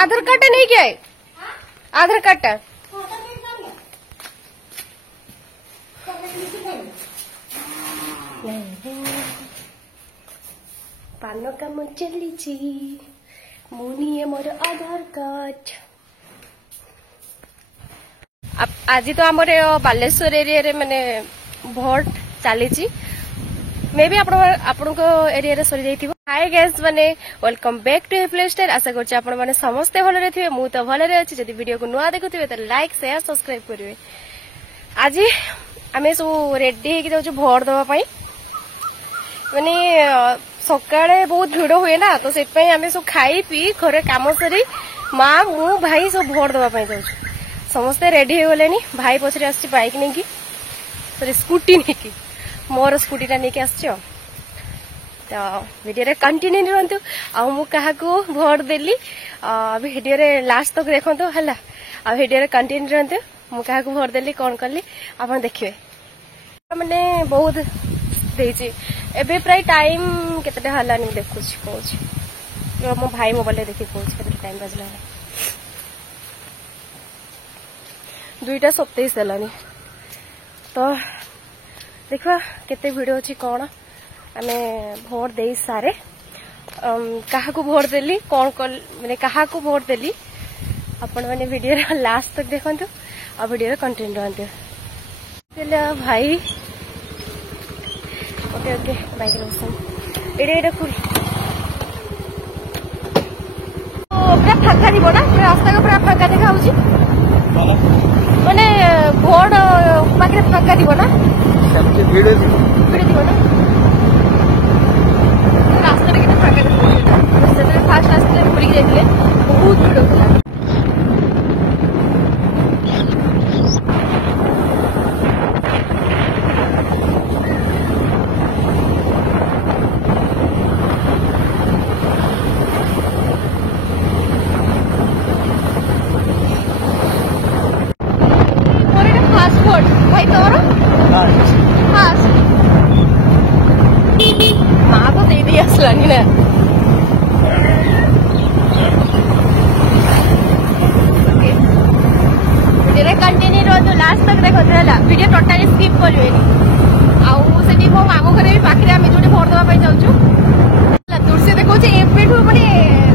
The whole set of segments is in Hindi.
आधार कार्ड नहीं क्या है आधार कार्ड पान काम चली मुनि मोर आधार कार्ड आज तो आम बालेश्वर एरिया रे माने भोट चली मे भी आपण एरिया रे सरी जाइथिबो। हाय गाइस माने welcome back to Play Style. आशा करछि आपण माने समस्ते भले रे थिबे मु तो भले रे अछि। जदि वीडियो को नुआ देखुथिबे त लाइक शेयर सब्सक्राइब करिवे। आज आमे सो रेडी हे कि जाउ भोट दवा पई माने सकाळे बहुत भिड़ हुए ना तो सेट पई आमे सो खाई पी घरे काम सरी मां मु भाई सब भोट दवा पई जाउ समस्ते रेडी हो गलेनी। भाई पछरे आछि बाइक नै कि सॉरी स्कूटी नै कि मोर स्कूटी टा नै कि आछियो तो वीडियो रे कंटिन्यू रहंतु। आ मु काहा को भोट देली वीडियो रे लास्ट तक देखंतु हला। आ वीडियो रे कंटिन्यू रहंतु मु काहा को भोट देली कोन करली आपन देखिबे। माने बहुत देछि एबे प्राय टाइम केतेटा हलानी देखुछि कोछि मो भाई मोबाइल रे देखि कोछि केते टाइम बजला 2:27 हेलानी तो देखा केते भिड अच्छी कौन आमे भोट दे सारे क्या भोट देली कौन कल माने क्या भोट देली आपण मैंने वीडियो रे लास्ट तक देखंतु आ वीडियो रे कंटेंट रहंतु। भाई ओके ओके बाइक रे बसन एडे एडे फुल पूरा फाका दिबो ना रास्ता को पूरा फाका देखाउची माने भोट पाखे फाका दिबो ना सबसे भीड़ दिबो ना रास्ता रे केते फाका दिबो से फास्ट रास्ता रे पुरी जाइले बहुत भीड़ होता। भाई तोर माँ तो दे दी आसलानी ना कंटिन्यू रहो लास्ट तक देखो वीडियो टोटाली स्किप करें आठी मो मामू घर भी पाखे आम जो भोट देवाई जाऊँ दृश्य देखो एवं माने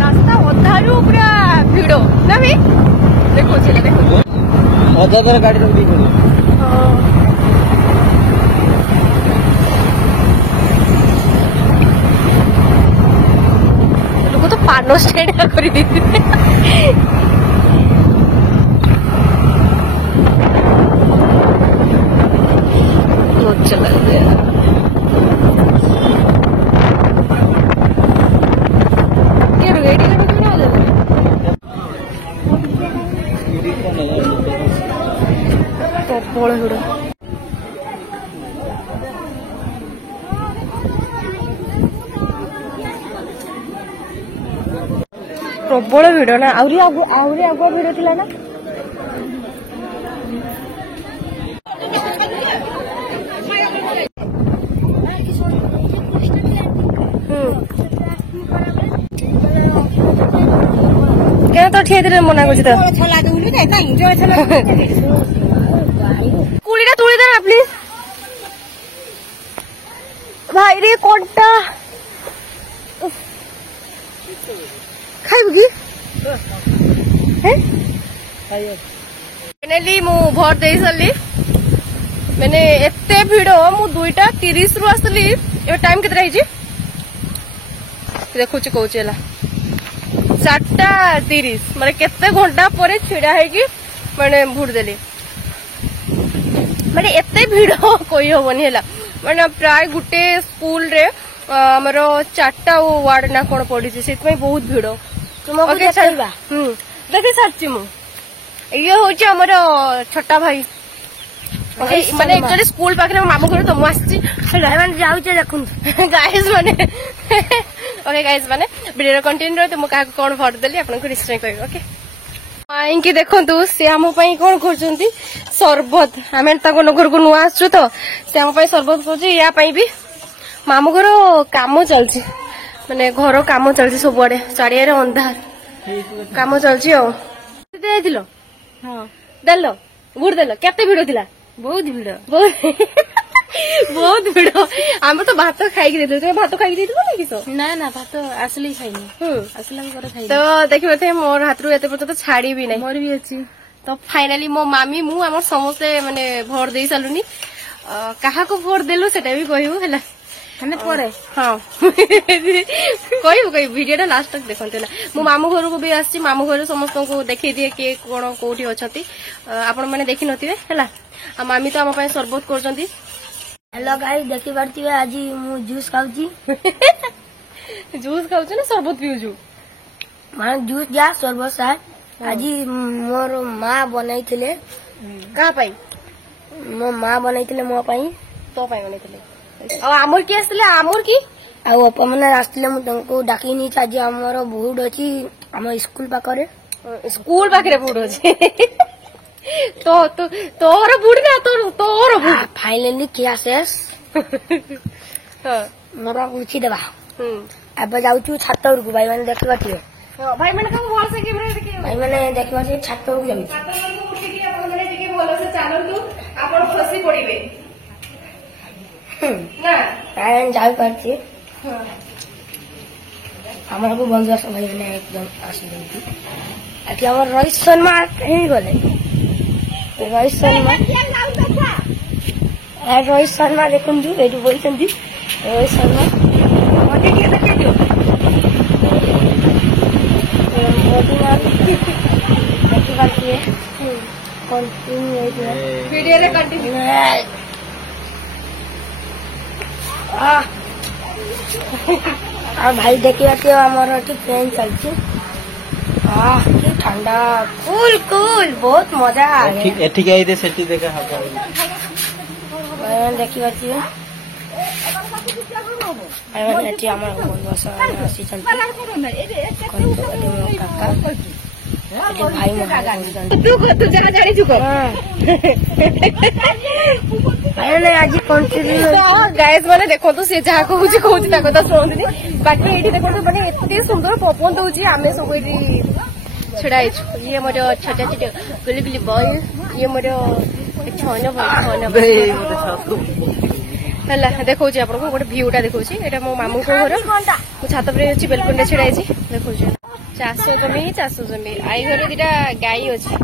रास्ता अधारू पूरा भिड़ ना भी देखो देखो गाड़ी लोग तो पानो स्टैंड कर चला प्रबल भिड़ प्रबल भिड़ ना आहरी आगुआ भिड़ थिला ना क्या तो ठिया दे मना करछि त छला दउली नै काई जो छला कुलीटा तुली दे ना प्लीज भाई रे कोंटा खाइबु की हैं फाइनली मु भोट दे सली मैंने एते भिड़ मु 2:30 रु आसली ए टाइम केते रही देखुची कहूची 4:30 माने केते घंटा पर छिड़ा है कि मैंने भोट देली माने एते भिड़ कोई होबनी हैला माने प्राय गुटे स्कूल रे हमर 4टा वार्ड ना कोन पड़ी से सेत बहुत भिड़ तुमको देखा देखि साची मु ये होची हमर छोटा भाई माने एक्चुअली स्कूल पाखरे मामू घर तो मु आछि माने जाउचे देखुन गाइस माने ओके गाइस माने वीडियो कंटिन्यू रहते मु का कोन भोट देली आपन को निश्चय कहबो ओके आइंकी देखंतु से हम पई कोन करचंती शरबत हमें ताको नगर को नुआ आछु तो से हम पई शरबत करची या पई भी मामू घर काम चलची माने घर काम चलची सब बडे चाड़िया रे अंधार काम चलची जाइल देल भोट देल केते भिड़ थिला बहुत भिड़ बहुत भिड़ आम तो भात खाई भात खाई ना ना भात आसले खाइनी आसला पर खाइ तो देखिए मोर हाथ रु एते पर्यंत छाड़ी भी नहीं मोर भी अछि तो फाइनाली मो मामी मु हमर समस्ते माने भोट दे सालुनी कहा को भोट देलु सेटा भी कहू हैला हमें परे हाँ कहू वीडियो टा लास्ट तक देखते मो मामू घर को भी आसी मामू घर समस्त को देखई दिए किए कौन कोठी अछंती आपण माने देखि नथिबे हैला आ मामी तो हम पय सरबत करजंती हेलो गाइस देखि परतिबे आज मु जूस खाउची जूस खाउछ ना सरबत पिउछु माने जूस या सरबत सा आज मोर मां बनाइथिले का पाई मो मां बनाइथिले मो पई तो पाई बनाइथिले आ आमर की आसले आमर की आ ओपा मने आसले मु तंको डाकी नी आज हमर बहुत अछि हम स्कूल पाकरे स्कूल पाकरे बहुत अछि तो तोर बुढ़ ना तोर बुढ़ फाइनली क्या शेष हां मोरा पूछी देबा अब जाउछु छात ऊपर भाई माने देखबा थिए भाई माने का बोल से कैमरा देखि भाई माने देखबा से छात ऊपर जाउछु छात ऊपर उठी के आपण माने टिके बोल से चालंतु आपण खसी पड़िबे ना आयन जाउ परछि हमर को बंद भाई माने एकदम आसी देंती अति हमर रोहित शर्मा कहीं गले रोहित शर्मा देखुन जु एटु बोलछन्ती रोहित शर्मा मते के देखे दियो मोदी मार देखि बाकी कंटिन्यू वीडियो रे कंटिन्यू आ भाई देखिए हमारा ट्रेन चलती कि ठंडा कूल कूल बहुत मजा आ गया ठीक है इधर सेटी देखा देखी पाती एठी हमर बंधु आसी काका भाई तू जरा जानी चुको अरे आज कंटिन्यू गाइस माने देखो तो से जहा कहूची कहूची ता कथा सुनथि बाकी एठी देखो तो माने एते सुंदर पवन दउची आमे सब एठी छडाई ये मोर छोटा छोटा गुली गुली बॉय ये मोर छोनो भाई हला देखो जी आपन को गोटे व्यू टा देखो छी एटा मो मामू को घर मु छात पर अछि बेलकुंड रे छडाई छी देखो छी चासो जमी आई घरे दिटा गाई अछि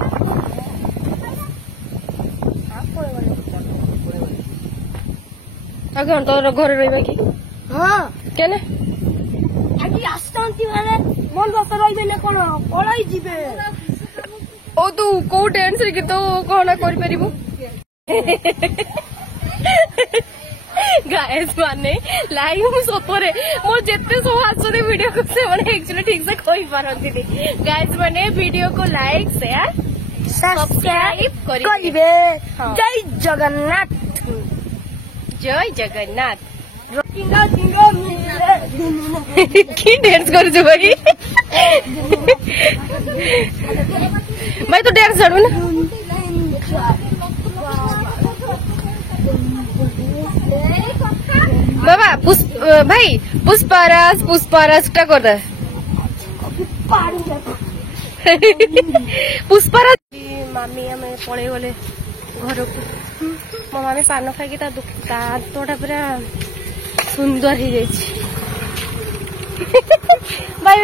आगे तोर घर रहिबा की हां केने आज आस्तांती माने मन बस रहिबे ने कोन पळाई जिबे ओ तू को टेंस रे कि तो कोना कर परिबो गाइस माने लाइव सतरे मो जेते सो हासरे वीडियो को से माने एक्चुअली ठीक से कोई पारंती नहीं गाइस माने वीडियो को लाइक शेयर सब्सक्राइब करिबे जय जगन्नाथ जय जगन्नाथ जिंगा जिंगा की डांस कर जो भाई मैं तो डांस करूं ना बाबा भाई पुष्पराज टा कर दे पुष्पराज मामी हमें पड़े गले घर को मो मामी पान खाई दांतटा पूरा सुंदर हो जाए बाय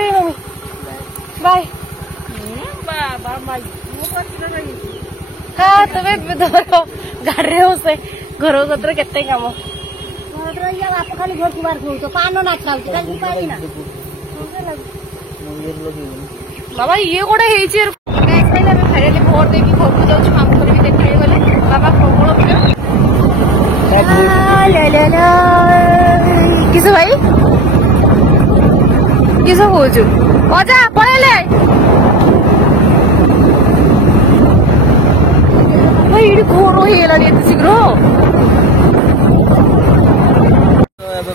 बाय मम्मी बाय हाँ तबे धर गाड़ी से घर कतर केते काम खाली घर कुमार खाऊ पान ना खाऊ ना बाबा ये गोटे फाइनाली भोट देकी घर को जाऊँ मामू घर भी देखा गले बाबा प्रबल किस भाई किस कौचु अजा पड़े भाई ये घोर हो शीघ्र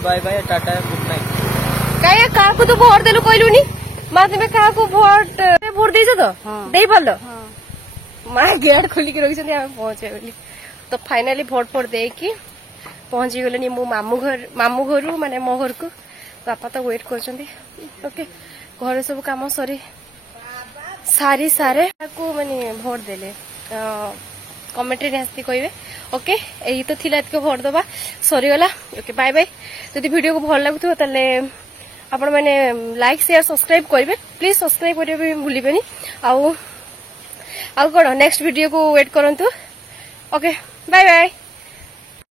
bye bye tata good night कहीं क्या तो भोट देलु कहलुनी माँ तुम्हें क्या भोट देछ तो दे पाल माँ गेट खोलिक रखी पहुंचे बोली तो फाइनाली भोट देकी पहुंची गले मो मामू घर माने मो घर को बापा तो वेट कर ओके घर सब काम सरी सारी सारे को माने भोट देले कमेंट रे निहाती कहबे ओके एई तो थिला एतके भोट दबा सरी गला ओके बाय बाय जदि वीडियो को भल लागुथो तले आपण माने लाइक शेयर सब्सक्राइब करबे प्लीज सब्सक्राइब करबे भूलिबेनी आउ कोन नेक्स्ट वीडियो को वेट करंतु ओके बाय बाय।